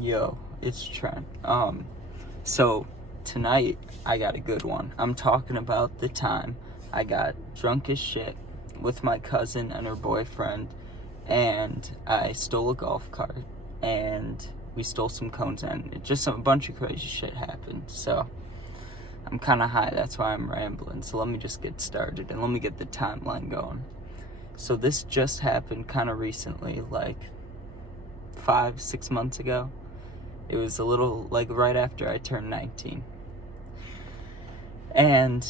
Yo, it's Trent. So tonight I got a good one. I'm talking about the time I got drunk as shit with my cousin and her boyfriend, and I stole a golf cart, and we stole some cones, and a bunch of crazy shit happened. So I'm kind of high, that's why I'm rambling. So let me just get started, and let me get the timeline going. So this just happened kind of recently, like 5-6 months ago. It was a little, like, right after I turned 19. And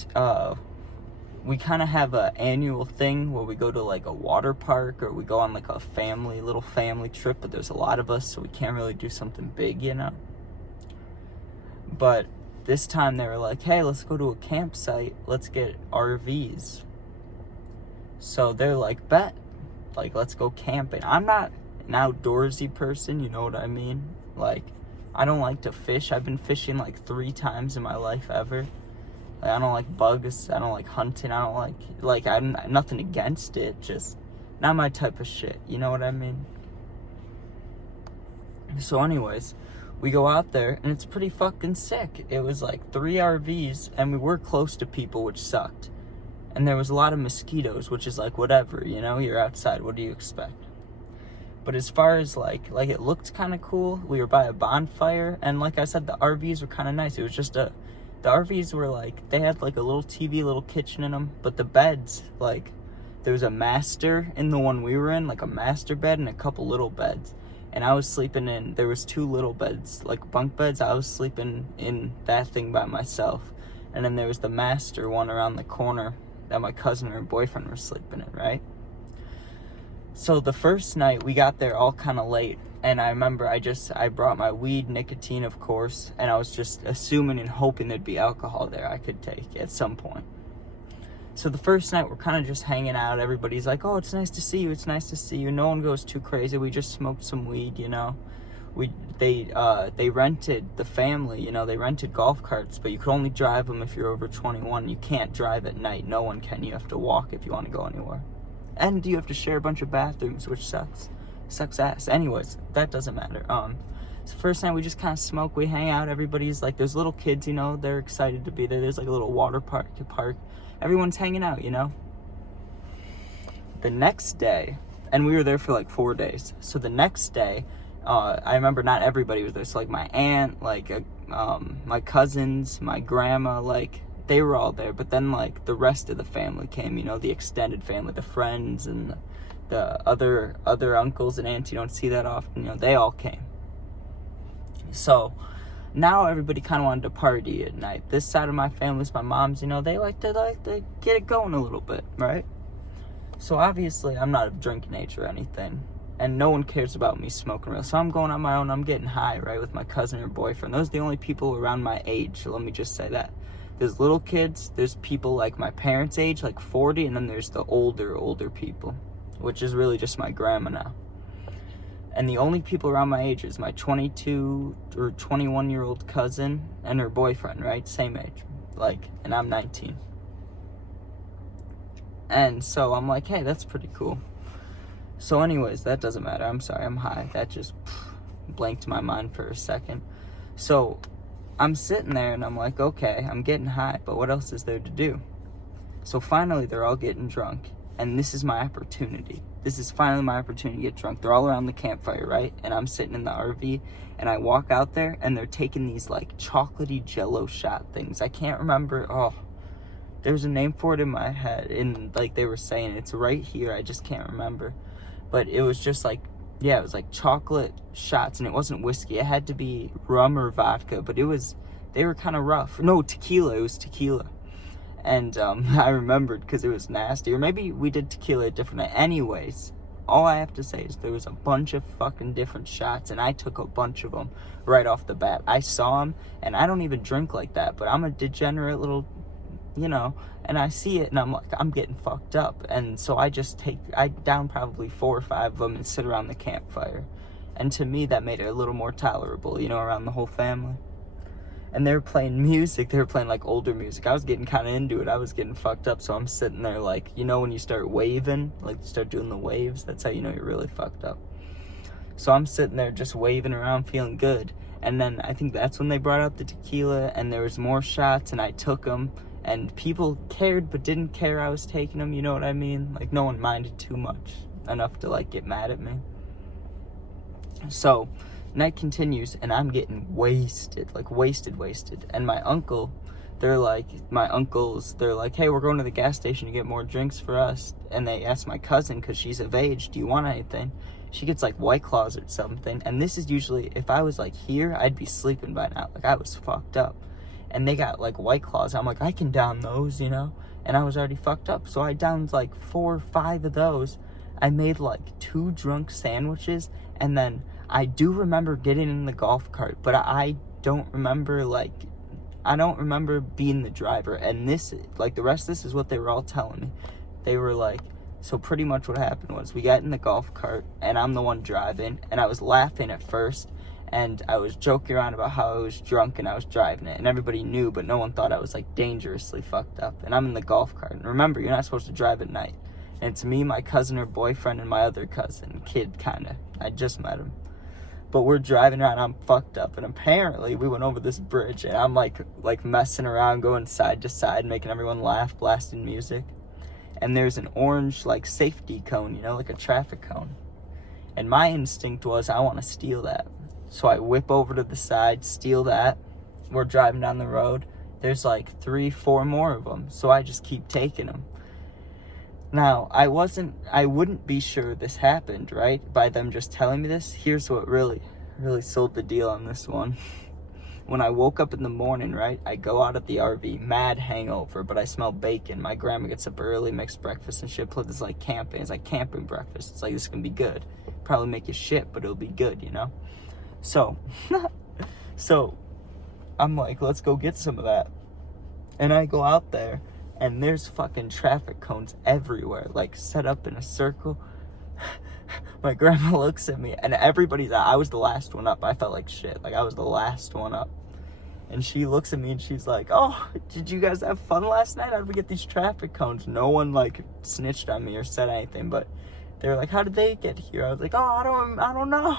we kind of have an annual thing where we go to, like, a water park, or we go on, like, a little family trip, but there's a lot of us, so we can't really do something big, you know? But this time they were like, hey, let's go to a campsite, let's get RVs. So they're like, bet, like, let's go camping. I'm not an outdoorsy person, you know what I mean? Like, I don't like to fish. I've been fishing like 3 times in my life ever. Like, I don't like bugs. I don't like hunting. I don't like I'm nothing against it. Just not my type of shit. You know what I mean? So anyways, we go out there and it's pretty fucking sick. It was like 3 RVs and we were close to people, which sucked. And there was a lot of mosquitoes, which is like, whatever, you know, you're outside. What do you expect? But as far as like it looked kind of cool. We were by a bonfire, and like I said, the RVs were kind of nice. It was just the RVs were like, they had like a little TV, little kitchen in them, but the beds, like, there was a master in the one we were in, like a master bed and a couple little beds. And I was sleeping in, there was 2 little beds, like bunk beds. I was sleeping in that thing by myself. And then there was the master one around the corner that my cousin and her boyfriend were sleeping in, right? So the first night, we got there all kind of late, and I remember I brought my weed, nicotine, of course, and I was just assuming and hoping there'd be alcohol there I could take at some point. So the first night, we're kind of just hanging out. Everybody's like, oh, it's nice to see you, it's nice to see you. No one goes too crazy. We just smoked some weed, you know. They rented, the family, you know, they rented golf carts, but you could only drive them if you're over 21. You can't drive at night. No one can. You have to walk if you want to go anywhere. And you have to share a bunch of bathrooms, which sucks ass. Anyways, that doesn't matter. So first night we just kind of smoke, we hang out. Everybody's like, there's little kids, you know, they're excited to be there. There's like a little water park. Everyone's hanging out, you know. The next day, and we were there for like 4 days. So the next day, I remember not everybody was there. So like my aunt, like my cousins, my grandma, like, they were all there. But then like the rest of the family came, you know, the extended family, the friends and the other uncles and aunts you don't see that often, you know, they all came. So now everybody kind of wanted to party at night. This side of my family is my mom's, you know, they like to get it going a little bit, right? So obviously I'm not of drinking age or anything, and no one cares about me smoking real. So I'm going on my own, I'm getting high, right, with my cousin or boyfriend. Those are the only people around my age, so let me just say that. There's little kids, there's people like my parents' age, like 40, and then there's the older people, which is really just my grandma now. And the only people around my age is my 22 or 21-year-old cousin and her boyfriend, right? Same age, like, and I'm 19. And so I'm like, hey, that's pretty cool. So anyways, that doesn't matter. I'm sorry, I'm high. That just blanked my mind for a second. So I'm sitting there and I'm like, okay, I'm getting high, but what else is there to do? So finally, they're all getting drunk, and this is my opportunity. This is finally my opportunity to get drunk. They're all around the campfire, right? And I'm sitting in the RV, and I walk out there, and they're taking these, like, chocolatey Jell-O shot things. I can't remember. Oh, there's a name for it in my head, and, like, they were saying it's right here. I just can't remember. But it was just, like, yeah, it was like chocolate shots, and it wasn't whiskey. It had to be rum or vodka, but they were kind of rough. No, tequila. It was tequila. And I remembered because it was nasty. Or maybe we did tequila a different night. Anyways, all I have to say is there was a bunch of fucking different shots, and I took a bunch of them right off the bat. I saw them, and I don't even drink like that, but I'm a degenerate little, you know, and I see it, and I'm like, I'm getting fucked up. And so I down probably 4 or 5 of them and sit around the campfire. And to me, that made it a little more tolerable, you know, around the whole family. And they were playing music. They were playing, like, older music. I was getting kind of into it. I was getting fucked up, so I'm sitting there, like, you know when you start waving? Like, you start doing the waves? That's how you know you're really fucked up. So I'm sitting there just waving around feeling good. And then I think that's when they brought out the tequila, and there was more shots, and I took them. And people cared but didn't care I was taking them, you know what I mean? Like, no one minded too much, enough to, like, get mad at me. So, night continues, and I'm getting wasted, like, wasted. And my uncle, they're like, hey, we're going to the gas station to get more drinks for us. And they asked my cousin, because she's of age, do you want anything? She gets, like, White Claws or something. And this is usually, if I was, like, here, I'd be sleeping by now. Like, I was fucked up. And they got, like, White Claws. I'm like, I can down those, you know? And I was already fucked up. So I downed, like, 4 or 5 of those. I made, like, 2 drunk sandwiches. And then I do remember getting in the golf cart. But I don't remember, like, I don't remember being the driver. And this, like, the rest of this is what they were all telling me. They were like, so pretty much what happened was we got in the golf cart. And I'm the one driving. And I was laughing at first. And I was joking around about how I was drunk and I was driving it. And everybody knew, but no one thought I was, like, dangerously fucked up. And I'm in the golf cart. And remember, you're not supposed to drive at night. And it's me, my cousin, her boyfriend, and my other cousin. Kid, kind of. I just met him. But we're driving around, I'm fucked up. And apparently, we went over this bridge. And I'm, like messing around, going side to side, making everyone laugh, blasting music. And there's an orange, like, safety cone, you know, like a traffic cone. And my instinct was, I want to steal that. So I whip over to the side, steal that. We're driving down the road. There's like 3-4 more of them. So I just keep taking them. Now, I wouldn't be sure this happened, right? By them just telling me this. Here's what really sold the deal on this one. When I woke up in the morning, right? I go out at the RV, mad hangover, but I smell bacon. My grandma gets up early, makes breakfast and shit. Plus it's like camping. It's like camping breakfast. It's like, this is gonna be good. Probably make you shit, but it'll be good, you know? So I'm like, let's go get some of that. And I go out there, and there's fucking traffic cones everywhere, like set up in a circle. My grandma looks at me, and I was the last one up. I felt like shit. Like, I was the last one up. And she looks at me, and she's like, oh, did you guys have fun last night? How did we get these traffic cones? No one, like, snitched on me or said anything, but they were like, how did they get here? I was like, oh, I don't know.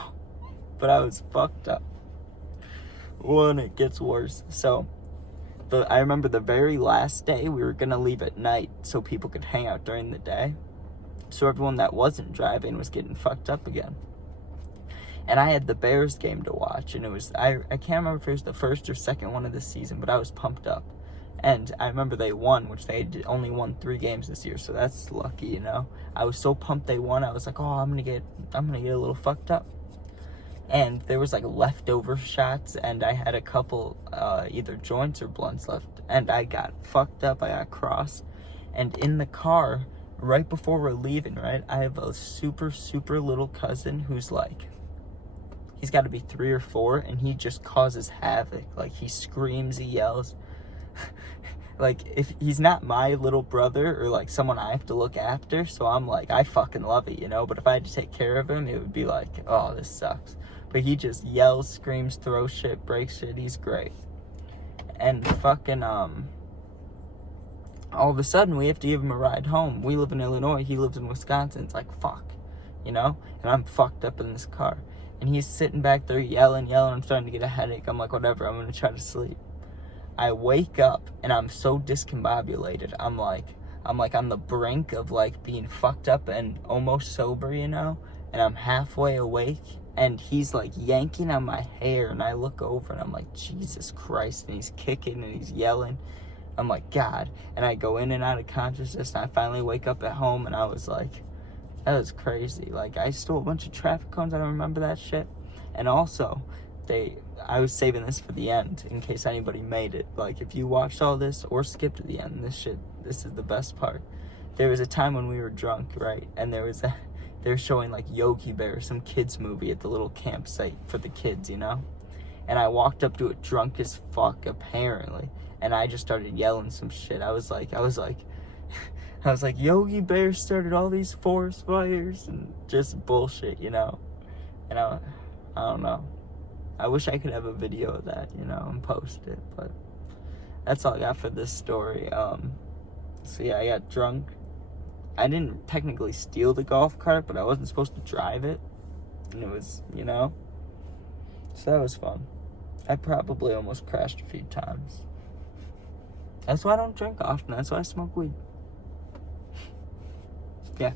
But I was fucked up. Well, and it gets worse. So, I remember the very last day, we were going to leave at night so people could hang out during the day. So everyone that wasn't driving was getting fucked up again. And I had the Bears game to watch. And it was, I can't remember if it was the first or second one of the season, but I was pumped up. And I remember they won, which they only won 3 games this year. So that's lucky, you know. I was so pumped they won. I was like, oh, I'm going to get a little fucked up. And there was, like, leftover shots, and I had a couple either joints or blunts left, and I got fucked up. I got cross. And in the car, right before we're leaving, right, I have a super, super little cousin who's, like, he's got to be 3 or 4, and he just causes havoc. Like, he screams, he yells. Like, if he's not my little brother or, like, someone I have to look after, so I'm like, I fucking love it, you know? But if I had to take care of him, it would be like, oh, this sucks. But he just yells, screams, throws shit, breaks shit. He's great. And fucking, all of a sudden, we have to give him a ride home. We live in Illinois. He lives in Wisconsin. It's like, fuck, you know? And I'm fucked up in this car. And he's sitting back there yelling. I'm starting to get a headache. I'm like, whatever. I'm going to try to sleep. I wake up, and I'm so discombobulated. I'm like on the brink of, like, being fucked up and almost sober, you know? And I'm halfway awake. And he's, like, yanking on my hair, and I look over, and I'm like, Jesus Christ, and he's kicking, and he's yelling. I'm like, God. And I go in and out of consciousness, and I finally wake up at home, and I was like, that was crazy. Like, I stole a bunch of traffic cones. I don't remember that shit. And also, I was saving this for the end, in case anybody made it. Like, if you watched all this or skipped to the end, this is the best part. There was a time when we were drunk, right? And they were showing, like, Yogi Bear, some kids movie at the little campsite for the kids, you know? And I walked up to it drunk as fuck, apparently. And I just started yelling some shit. I was like, Yogi Bear started all these forest fires and just bullshit, you know? And I don't know. I wish I could have a video of that, you know, and post it. But that's all I got for this story. So yeah, I got drunk. I didn't technically steal the golf cart, but I wasn't supposed to drive it. And it was, you know? So that was fun. I probably almost crashed a few times. That's why I don't drink often. That's why I smoke weed. Yeah.